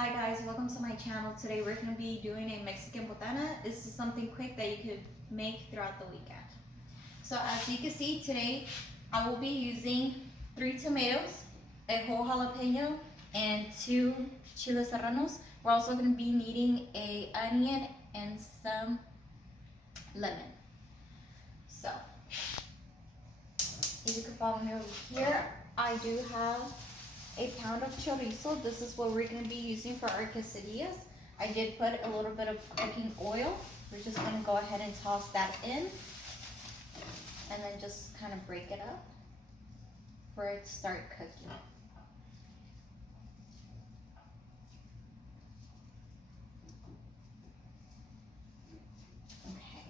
Hi guys, welcome to my channel. Today we're going to be doing a Mexican botana. This is something quick that you could make throughout the weekend. So as you can see today, I will be using 3 tomatoes, a whole jalapeno, and 2 chile serranos. We're also going to be needing a onion and some lemon. So, as you can follow me over here, I do have a pound of chorizo. This is what we're going to be using for our quesadillas. I did put a little bit of cooking oil. We're just going to go ahead and toss that in and then just kind of break it up for it to start cooking. Okay.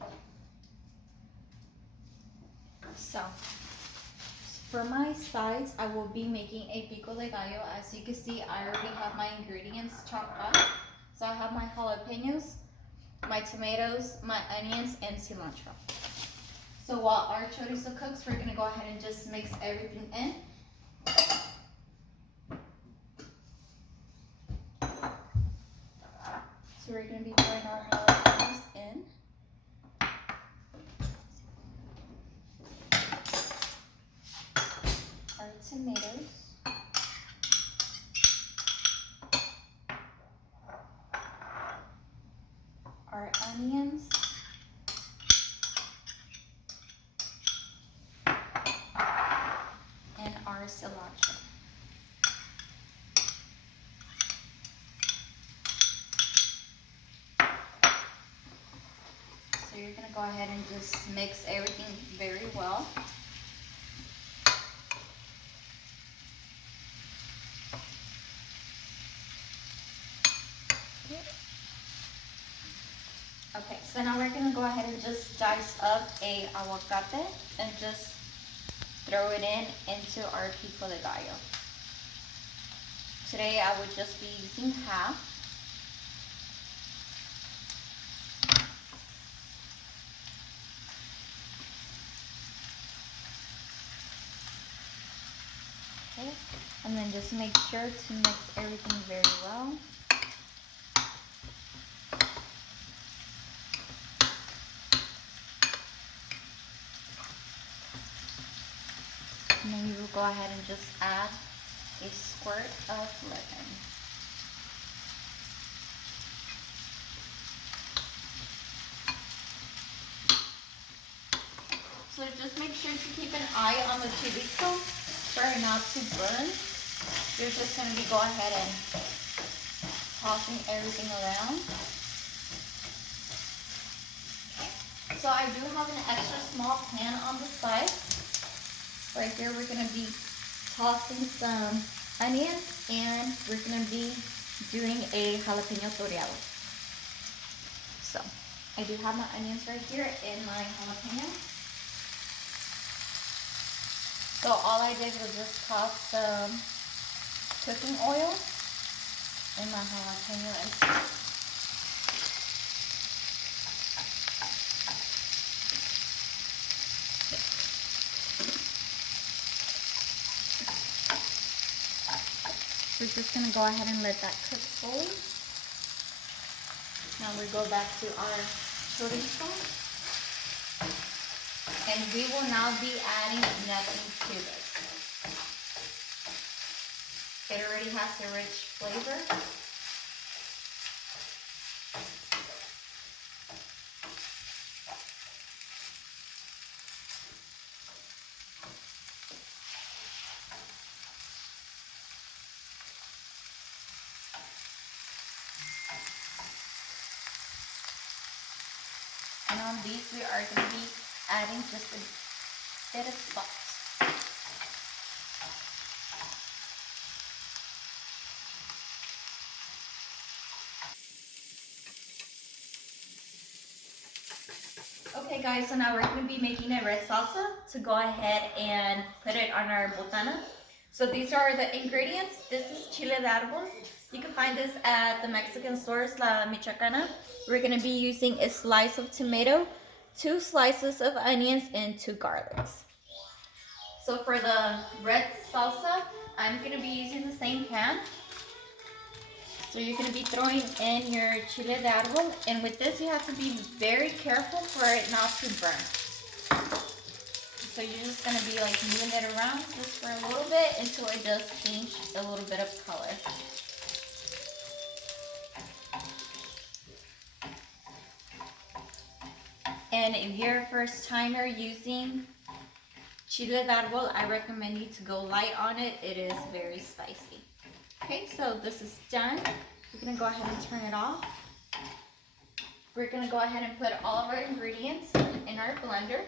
So, for my sides, I will be making a pico de gallo. As you can see, I already have my ingredients chopped up. So I have my jalapenos, my tomatoes, my onions, and cilantro. So while our chorizo cooks, we're gonna go ahead and just mix everything in. So we're gonna be pouring our jalapenos in. Our tomatoes. Our onions. And our cilantro. So you're gonna go ahead and just mix everything very well. Okay, so now we're gonna go ahead and just dice up a aguacate and just throw it into our pico de gallo. Today I would just be using half. Okay, and then just make sure to mix everything very well. And then you will go ahead and just add a squirt of lemon. So just make sure to keep an eye on the chorizo for it not to burn. You're just going to be going ahead and tossing everything around. So I do have an extra small pan on the side. Right here we're going to be tossing some onions and we're going to be doing a jalapeno toreado. So I do have my onions right here and my jalapeno. So all I did was just toss some cooking oil in my jalapeno. We're just going to go ahead and let that cook fully. Now we go back to our chorizo. And we will now be adding nothing to this. It already has a rich flavor. And on these we are going to be adding just a bit of salt. Okay guys, so now we're going to be making a red salsa to go ahead and put it on our botana. So these are the ingredients. This is Chile De Arbol. You can find this at the Mexican stores, La Michoacana. We're going to be using a slice of tomato, 2 slices of onions, and 2 garlics. So for the red salsa, I'm going to be using the same pan. So you're going to be throwing in your Chile De Arbol, and with this you have to be very careful for it not to burn. So you're just going to be like moving it around just for a little bit until it does change a little bit of color. And if you're a first timer using Chile De Arbol, I recommend you to go light on it. It is very spicy. Okay, so this is done. We're gonna go ahead and turn it off. We're gonna go ahead and put all of our ingredients in our blender.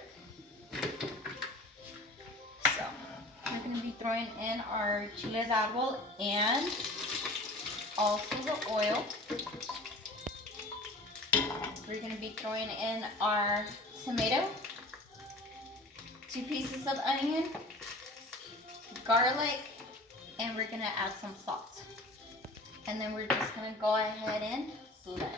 So we're gonna be throwing in our Chile De Arbol and also the oil. We're gonna be throwing in our tomato, 2 pieces of onion, garlic, and we're gonna add some salt. And then we're just gonna go ahead and blend.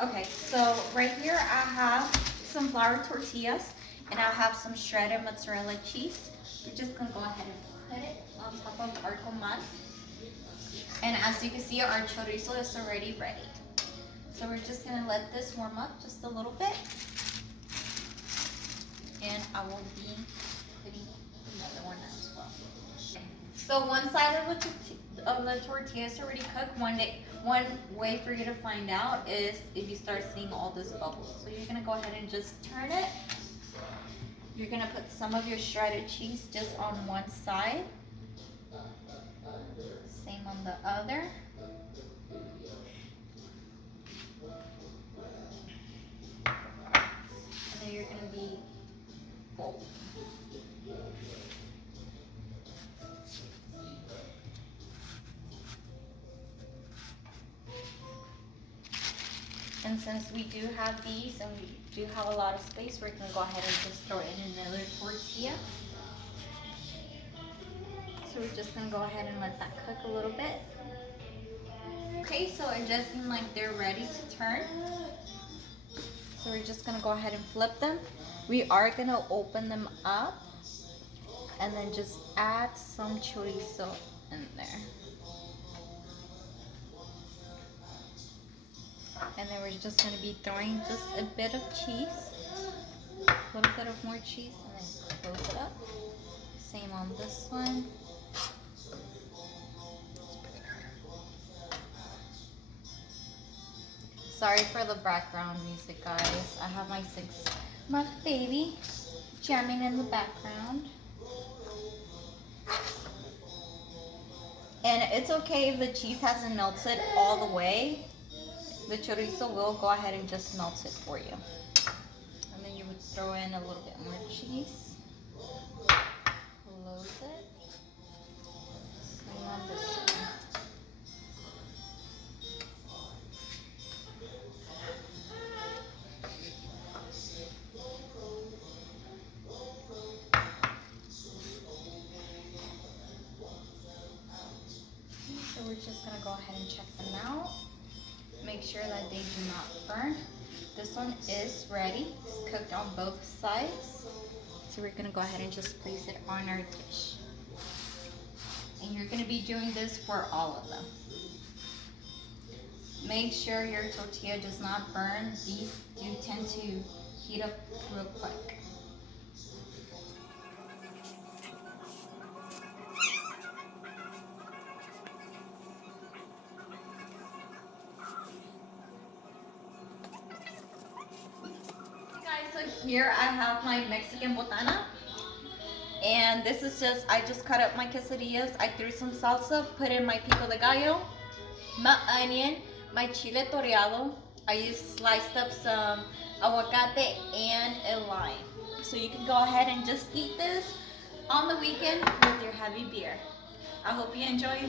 Okay, so right here I have some flour tortillas and I have some shredded mozzarella cheese. We're just gonna go ahead and put it on top of our comal. And as you can see, our chorizo is already ready. So we're just gonna let this warm up just a little bit. And I will be putting another one as well. So one side of the tortilla is already cooked. One way for you to find out is if you start seeing all these bubbles. So you're gonna go ahead and just turn it. You're gonna put some of your shredded cheese just on one side. Same on the other. And then you're gonna be fold. And since we do have these and we do have a lot of space, we're gonna go ahead and just throw in another tortilla. So we're just gonna go ahead and let that cook a little bit. Okay, so it just seems like they're ready to turn. So we're just gonna go ahead and flip them. We are gonna open them up and then just add some chorizo in there. And then we're just going to be throwing just a bit of cheese, a little bit of more cheese, and then close it up. Same on this one. Sorry for the background music, guys. I have my 6-month baby jamming in the background. And it's okay if the cheese hasn't melted all the way. The chorizo will go ahead and just melt it for you. And then you would throw in a little bit more cheese. Close it. Same on this one. So we're just gonna go ahead and check them out. Make sure that they do not burn. This one is ready. It's cooked on both sides. So we're gonna go ahead and just place it on our dish. And you're gonna be doing this for all of them. Make sure your tortilla does not burn. These do tend to heat up real quick. So here I have my Mexican botana, and this is I just cut up my quesadillas. I threw some salsa, put in my pico de gallo, my onion, my chile toreado. I just sliced up some aguacate and a lime. So you can go ahead and just eat this on the weekend with your heavy beer. I hope you enjoy.